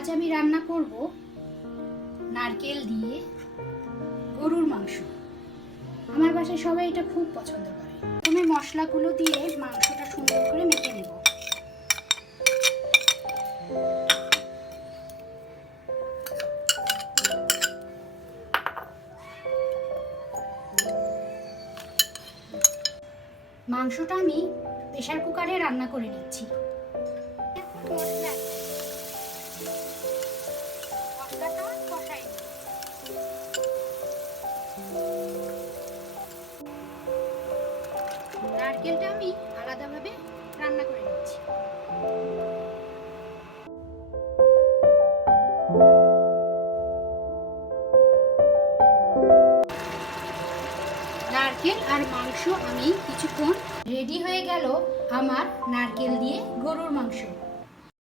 আজ আমি রান্না করব নারকেল দিয়ে গরুর মাংস। আমার বাসায় সবাই এটা খুব পছন্দ করে। প্রথমে মশলাগুলো দিয়ে মাংসটা সুন্দর করে মেখে নেব। মাংসটা আমি প্রেসার কুকারে রান্না করে নিচ্ছি। মশলাটা কষাই নেব। নারকেলটা আমি আলাদাভাবে রান্না করে নিচ্ছি। নারকেল আর মাংস আমি কিছুক্ষণ রেডি হয়ে গেল আমার নারকেল দিয়ে গরুর মাংস।